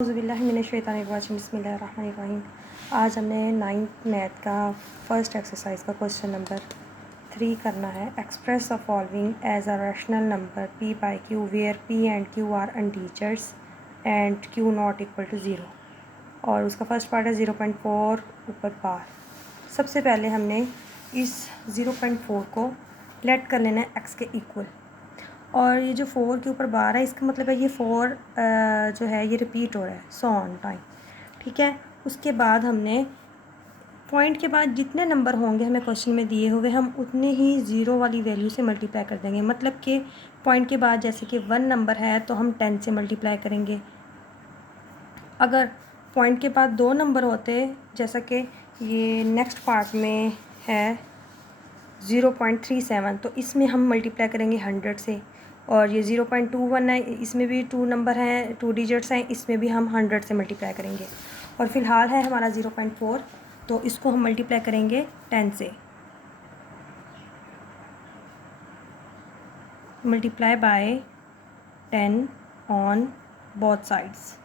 बिस्मिल्लाहिर्रहमानिर्रहीम। आज हमने 9th मैथ का फर्स्ट एक्सरसाइज का क्वेश्चन नंबर 3 करना है। Express the following as a rational number p by q where p and q are integers and q not equal to 0। और उसका फर्स्ट पार्ट है 0.4 ऊपर बार। सबसे पहले हमने इस 0.4 को लेट कर लेना है x के इक्वल, और ये जो 4 के ऊपर बार है इसका मतलब है ये 4 जो है ये रिपीट हो रहा है सो ऑन टाइम। ठीक है, उसके बाद हमने पॉइंट के बाद जितने नंबर होंगे हमें क्वेश्चन में दिए हुए हम उतने ही ज़ीरो वाली वैल्यू से मल्टीप्लाई कर देंगे। मतलब कि पॉइंट के बाद जैसे कि 1 नंबर है तो हम 10 से मल्टीप्लाई करेंगे। अगर पॉइंट के बाद 2 नंबर होते जैसा कि ये नेक्स्ट पार्ट में है 0.37 तो इसमें हम मल्टीप्लाई करेंगे 100 से। और ये 0.21 है, इसमें भी 2 नंबर हैं, 2 डिजिट्स हैं, इसमें भी हम 100 से मल्टीप्लाई करेंगे। और फ़िलहाल है हमारा 0.4 तो इसको हम मल्टीप्लाई करेंगे 10 से। Multiply by 10 on both sides.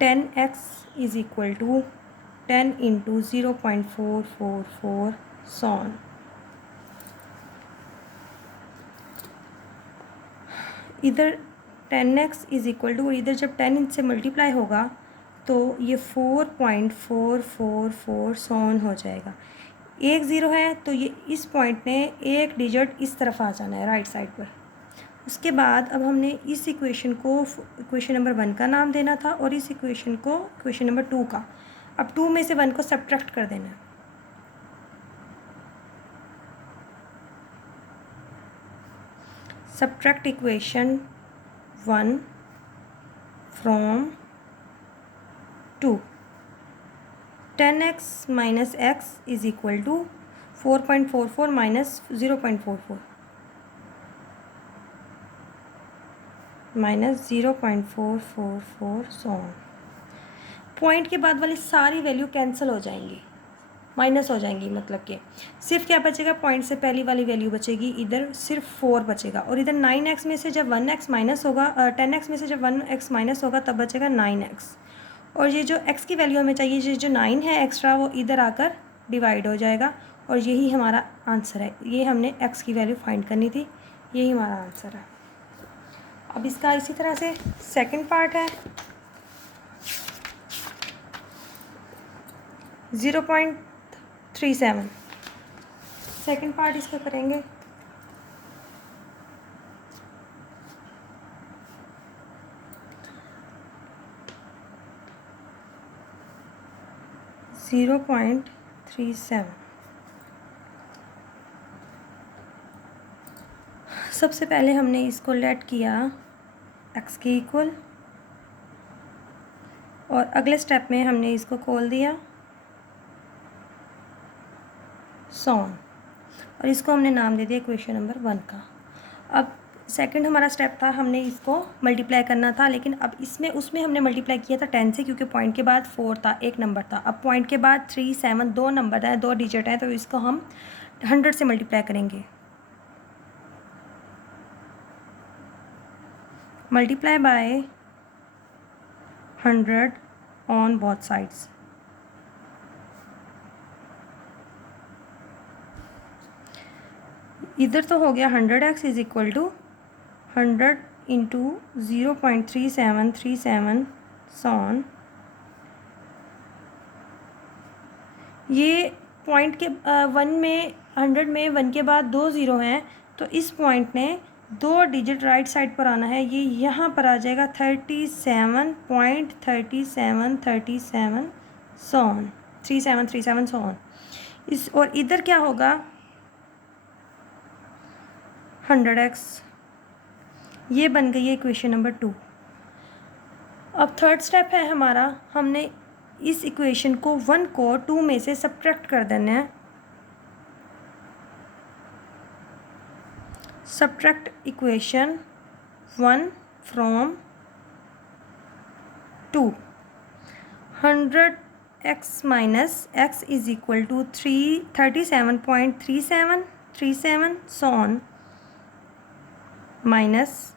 10x is equal to 10 into 0.444 so on. इधर 10x इज़ इक्वल टू, इधर जब 10 इनसे मल्टीप्लाई होगा तो ये 4.444 सॉन हो जाएगा। एक ज़ीरो है तो ये इस पॉइंट ने एक डिजिट इस तरफ आ जाना है राइट साइड पर। उसके बाद अब हमने इस इक्वेशन को इक्वेशन नंबर 1 का नाम देना था और इस इक्वेशन को इक्वेशन नंबर 2 का। अब 2 में से 1 को सब्ट्रैक्ट कर देना है। Subtract equation 1 from 2। 10x minus x is equal to 4.44 minus 0.44 minus 0.444 so on. Point के बाद वाली सारी वैल्यू कैंसिल हो जाएंगी, माइनस हो जाएंगी। मतलब कि सिर्फ क्या बचेगा, पॉइंट से पहली वाली वैल्यू बचेगी, इधर सिर्फ 4 बचेगा। और इधर 9x में से जब 1x माइनस होगा, 10x में से जब 1x माइनस होगा तब बचेगा 9x। और ये जो x की वैल्यू हमें चाहिए, ये जो 9 है एक्स्ट्रा, वो इधर आकर डिवाइड हो जाएगा। और यही हमारा आंसर है। ये हमने x की वैल्यू फाइंड करनी थी, यही हमारा आंसर है। अब इसका इसी तरह से सेकंड पार्ट है 0.37। सेकंड पार्ट इसका करेंगे। .37 सबसे पहले हमने इसको लेट किया x के इक्वल, और अगले स्टेप में हमने इसको खोल दिया सॉन, और इसको हमने नाम दे दिया इक्वेशन नंबर 1 का। अब सेकंड हमारा स्टेप था, हमने इसको मल्टीप्लाई करना था, लेकिन अब इसमें उसमें हमने मल्टीप्लाई किया था 10 से, क्योंकि पॉइंट के बाद 4 था, एक नंबर था। अब पॉइंट के बाद 3, 7 दो नंबर है, 2 डिजिट है, तो इसको हम 100 से मल्टीप्लाई करेंगे। Multiply by 100 on both sides. इधर तो हो गया 100x is equal to 100 into 0.3737 so on. ये पॉइंट के 1 में 100 में 1 के बाद 2 ज़ीरो हैं, तो इस पॉइंट ने 2 डिजिट राइट साइड पर आना है, ये यहाँ पर आ जाएगा 37.3737 सॉन, 3737 सॉन। इस और इधर क्या होगा 100x। ये बन गई है इक्वेशन नंबर 2। अब थर्ड स्टेप है हमारा, हमने इस इक्वेशन को 1 को 2 में से सब्ट्रैक्ट कर देना है। Subtract equation 1 from 2। 100x minus x is equal to 37.3737 so on minus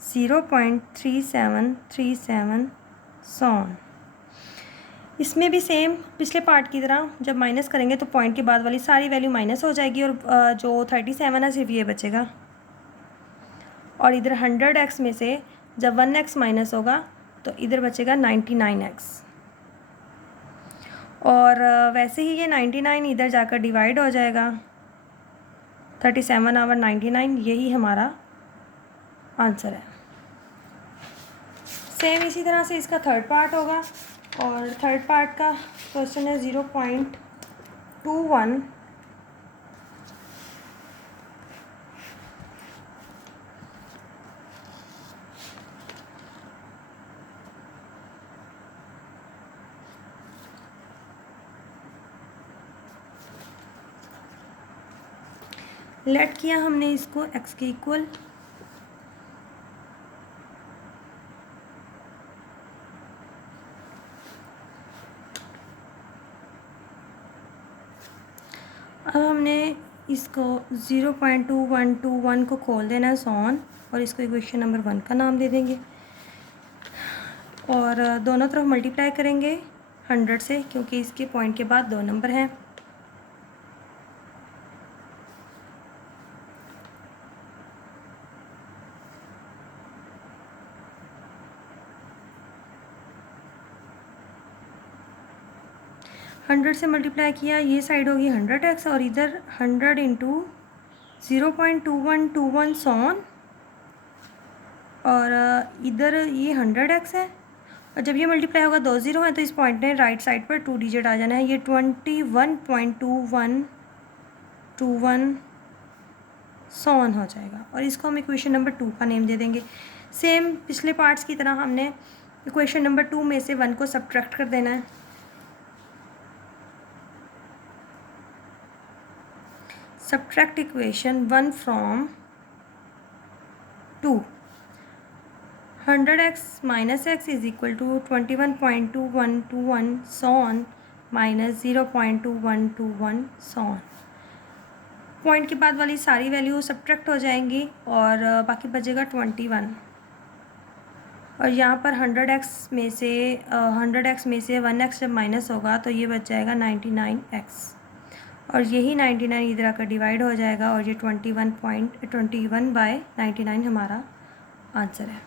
0.3737 so on. इसमें भी सेम पिछले पार्ट की तरह जब माइनस करेंगे तो पॉइंट के बाद वाली सारी वैल्यू माइनस हो जाएगी और जो 37 है सिर्फ ये बचेगा। और इधर 100x में से जब 1x माइनस होगा तो इधर बचेगा 99x। और वैसे ही ये 99 इधर जाकर डिवाइड हो जाएगा 37 आवर 99, यही हमारा आंसर है। सेम इसी तरह से इसका थर्ड पार्ट होगा और थर्ड पार्ट का क्वेश्चन है 0.21 लेट किया हमने इसको x के इक्वल। अब हमने इसको 0.2121 को खोल देना है सॉन और इसको इक्वेशन नंबर 1 का नाम दे देंगे और दोनों तरफ मल्टीप्लाई करेंगे 100 से, क्योंकि इसके पॉइंट के बाद 2 नंबर हैं। हंड्रेड से मल्टीप्लाई किया, ये साइड होगी 100x और इधर 100 इंटू 0.2121 सॉन और इधर ये 100x है और जब ये मल्टीप्लाई होगा 2 0 है तो इस पॉइंट ने राइट साइड पर 2 डिजिट आ जाना है। ये 21.2121 सॉन हो जाएगा और इसको हम इक्वेशन नंबर 2 का नेम दे देंगे। सेम पिछले पार्ट्स की तरह हमने इक्वेशन नंबर 2 में से 1 को सब्ट्रैक्ट कर देना है। Subtract equation 1 from 2. 100x minus x is equal to 21.2121 so on minus 0.2121 so on. Point के बाद वाली सारी वैल्यू सब्ट्रैक्ट हो जाएंगी और बाकी बचेगा 21 और यहाँ पर 100x में से 1x जब माइनस होगा तो ये बच जाएगा 99x और यही 99 इधर आकर डिवाइड हो जाएगा और ये 21.21 बाय 99 हमारा आंसर है।